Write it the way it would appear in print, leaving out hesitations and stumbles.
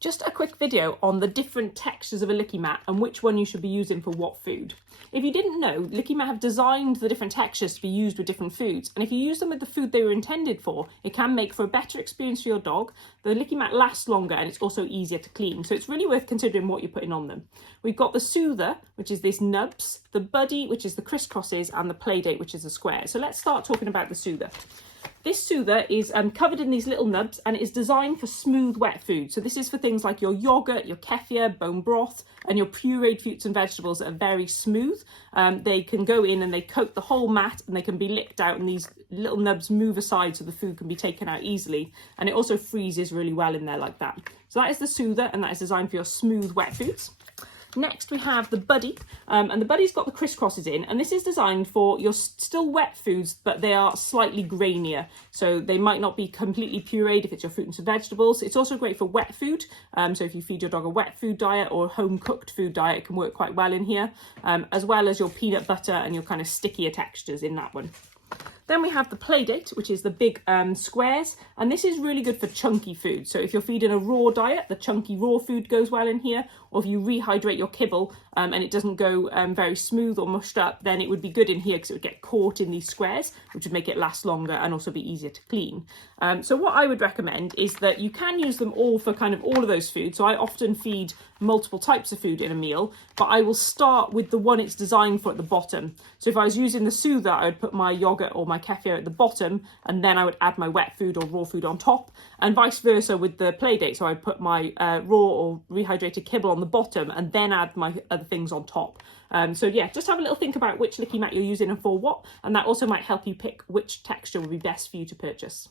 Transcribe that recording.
Just a quick video on the different textures of a Licky Mat and which one you should be using for what food. If you didn't know, Licky Mat have designed the different textures to be used with different foods, and if you use them with the food they were intended for, it can make for a better experience for your dog. The Licky Mat lasts longer and it's also easier to clean, so it's really worth considering what you're putting on them. We've got the Soother, which is this nubs, the Buddy, which is the crisscrosses, and the Playdate, which is the square. So let's start talking about the Soother. This Soother is covered in these little nubs and it is designed for smooth wet food. So this is for things like your yogurt, your kefir, bone broth, and your pureed fruits and vegetables that are very smooth. They can go in and they coat the whole mat and they can be licked out, and these little nubs move aside so the food can be taken out easily. And it also freezes really well in there like that. So that is the Soother, and that is designed for your smooth wet foods. Next we have the Buddy, and the Buddy's got the crisscrosses in, and this is designed for your still wet foods, but they are slightly grainier, so they might not be completely pureed if it's your fruits and vegetables. It's also great for wet food, so if you feed your dog a wet food diet or home cooked food diet, it can work quite well in here, as well as your peanut butter and your kind of stickier textures in that one. Then we have the Playdate, which is the big squares, and this is really good for chunky food. So if you're feeding a raw diet, the chunky raw food goes well in here, or if you rehydrate your kibble and it doesn't go very smooth or mushed up, then it would be good in here because it would get caught in these squares, which would make it last longer and also be easier to clean. So what I would recommend is that you can use them all for kind of all of those foods. So I often feed multiple types of food in a meal, but I will start with the one it's designed for at the bottom. So if I was using the Soother, I would put my yogurt or my kefir at the bottom, and then I would add my wet food or raw food on top, and vice versa with the Playdate. So I'd put my raw or rehydrated kibble on the bottom and then add my other things on top. So yeah, just have a little think about which Licky Mat you're using and for what, and that also might help you pick which texture would be best for you to purchase.